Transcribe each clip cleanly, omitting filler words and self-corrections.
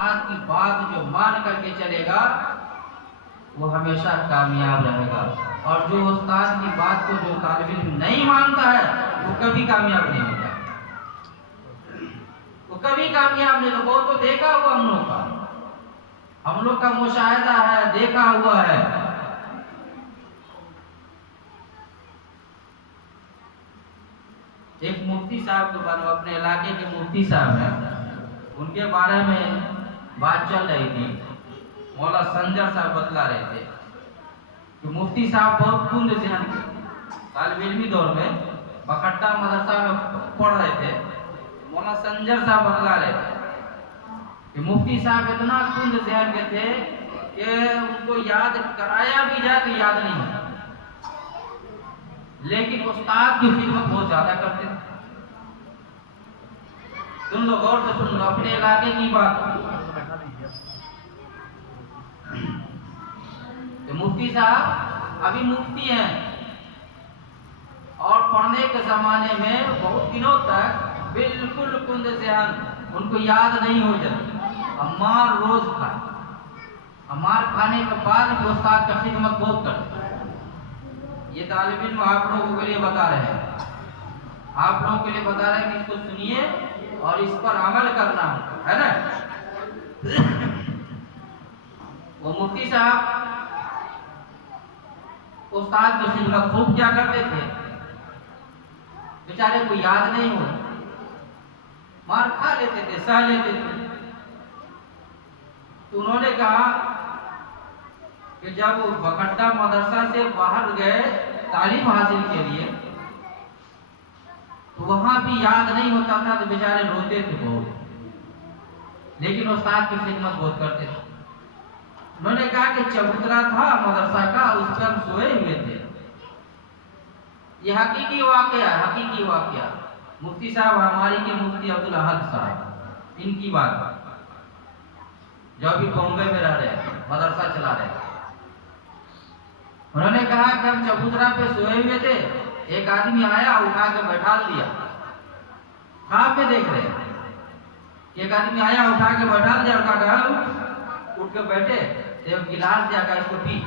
استاد کی بات جو مان کر کے چلے گا وہ ہمیشہ کامیاب رہے گا، اور جو استاد کی بات کو جو طالب علم نہیں مانتا ہے وہ کبھی کامیاب نہیں ہوتا، وہ کبھی کامیاب نہیں ہوتا۔ وہ تو دیکھا ہوا ہم لوگ کا مشاہدہ ہے، دیکھا ہوا ہے۔ ایک مفتی صاحب کے بارے میں، اپنے علاقے کے مفتی صاحب ہیں، ان کے بارے میں بات چل رہی تھی۔ مولا سنجر صاحب بتلا رہے تھے کہ مفتی صاحب بہت کند ذہن کے، طالب علمی دور میں بکھٹا مدرسہ میں پڑھ رہے تھے۔ مولا سنجر صاحب بتلا رہے تھے کہ مفتی صاحب اتنا کند ذہن کے تھے کہ ان کو یاد کرایا بھی جائے تو یاد نہیں ہوتا، لیکن استاد کی خدمت بہت زیادہ کرتے تھے۔ تم لوگ غور سے سن لو، اپنے علاقے کی بات۔ مفتی صاحب ابھی مفتی ہیں، اور پڑھنے کے زمانے میں بہت دنوں تک بالکل کند ذہن، ان کو یاد نہیں ہو جاتی۔ ہمار روز کھائے، ہمار کھانے کے بعد بھی استاد کا خدمت بہت کرتے۔ یہ طالب علم آپ لوگوں کے لیے بتا رہے ہیں، آپ لوگوں کے لیے بتا رہے ہیں کہ اس کو سنیے اور اس پر عمل کرنا ہے نا۔ وہ مفتی صاحب استاد کی خدمت خوب کیا کرتے تھے، بیچارے کو یاد نہیں ہو، مار کھا لیتے تھے، سہ لیتے تھے۔ تو انہوں نے کہا کہ جب وہ بکھٹا مدرسہ سے باہر گئے تعلیم حاصل کے لیے، تو وہاں بھی یاد نہیں ہوتا تھا، تو بیچارے روتے تھے بہت، لیکن استاد کی خدمت بہت کرتے تھے۔ انہوں نے کہا کہ چبوترا تھا مدرسہ کا، اس پہ ہم سوئے ہوئے تھے۔ یہ حقیقی واقعہ، حقیقی واقعہ۔ مفتی صاحب ہماری کے مفتی عبدالاحد صاحب، ان کی بات، جو ابھی بامبے میں رہ رہے ہیں، مدرسہ چلا رہے ہیں۔ انہوں نے کہا کہ ہم چبوترا پہ سوئے ہوئے تھے، ایک آدمی آیا، اٹھا کے بیٹھا دیا، خواب میں دیکھ رہے ہیں، ایک آدمی آیا اٹھا کے بیٹھا دیا، اور کہا اٹھ کے بیٹھے، ایک گلاس دیا، کہا اس کو پی۔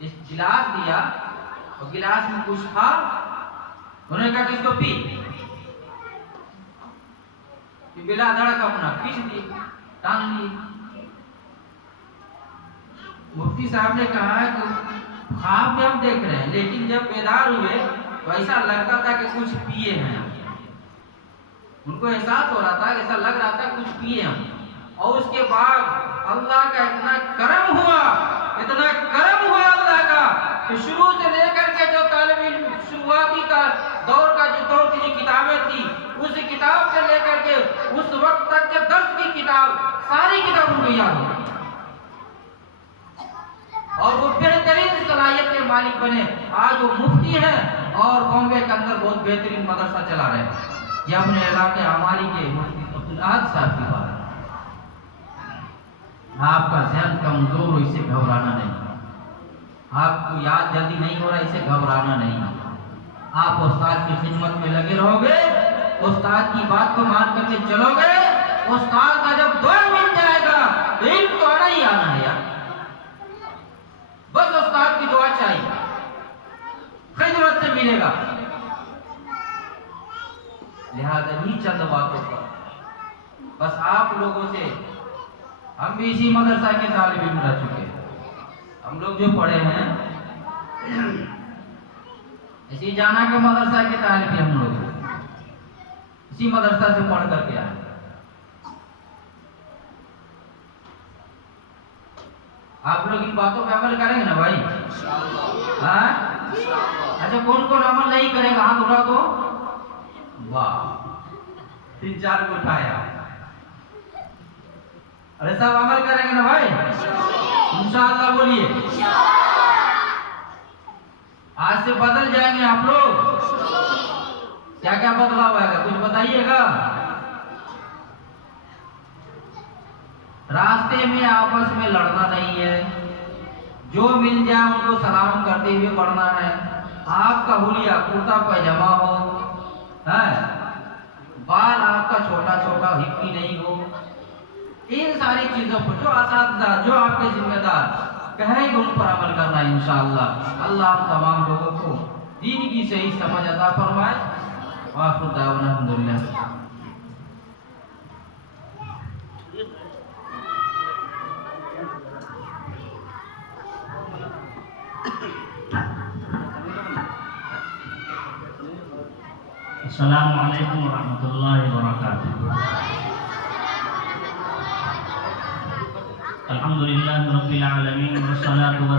اس گلاس دیا اور گلاس میں کچھ تھا، انہوں نے کہا کہ اس کو پی۔ بلا دھڑک اپنا پیچ دی، ٹانگ لی۔ مفتی صاحب نے کہا کہ خواب میں ہم دیکھ رہے ہیں، لیکن جب بیدار ہوئے تو ایسا لگتا تھا کہ کچھ پیے ہیں۔ ان کو احساس ہو رہا تھا، ایسا لگ رہا تھا کچھ پیے ہیں۔ اور اس کے بعد اللہ کا اتنا کرم ہوا، اتنا کرم ہوا اللہ کا، کہ شروع سے لے کر کے جو طالب علم شروعاتی کا دور کا جو دور کی کتابیں تھی، اس کتاب سے لے کر کے اس وقت تک کے 10 کی کتاب، ساری کتاب ان کو یاد ہو، اور وہ بہترین صلاحیت کے مالک بنے۔ آج وہ مفتی ہیں اور بامبے کے اندر بہت بہترین مدرسہ چلا رہے ہیں۔ یہ اپنے علاقے ہماری کے مفتی عبدالاحد صاحب کی بات ہے۔ آپ کا ذہن کمزور ہو، اسے گھبرانا نہیں، آپ کو یاد جلدی نہیں ہو رہا، اسے گھبرانا نہیں۔ آپ استاد کی خدمت میں لگے رہو گے، استاد کی بات کو مان کر کے چلو گے، استاد کا جب دور مل جائے گا تو علم تو آنا ہی آنا ہے یار، بس استاد کی دعا چاہیے، خدمت سے ملے گا۔ لہذا ہی چند باتوں پر بس آپ لوگوں سے، ہم بھی اسی مدرسہ کے طالب علم رہ چکے ہیں، ہم لوگ جو پڑھے ہیں اسی جانا کے مدرسہ کے طالب علم، ہم لوگ اسی مدرسہ سے پڑھ کر کے آئے۔ آپ لوگ ان باتوں پہ عمل کریں گے نا بھائی؟ ہاں؟ اچھا، کون کون عمل نہیں کرے گا ہاتھ اٹھا دو؟ واہ، 3-4 کو اٹھایا۔ ارے سب عمل کریں گے نا بھائی؟ انشاءاللہ بولیے۔ آج سے بدل جائیں گے آپ لوگ۔ کیا کیا بدلاؤ آئے گا کچھ بتائیے گا؟ راستے میں آپس میں لڑنا نہیں ہے، جو مل جائے ان کو سلام کرتے ہوئے پڑھنا ہے۔ آپ کا حلیہ کرتا پائجامہ ہو، بال آپ کا چھوٹا چھوٹا ہپی نہیں ہو، ساری چیزوں پر جو اساتذہ جو آپ کے ذمہ دار کہیں گے ان پر عمل کرنا انشاءاللہ. اللہ ہم تمام لوگوں کو دین کی صحیح سمجھ عطا فرمائے. وآخر دعوانا الحمدللہ. السلام علیکم ورحمۃ اللہ وبرکاتہ. الحمدللہ رب العالمین والصلاة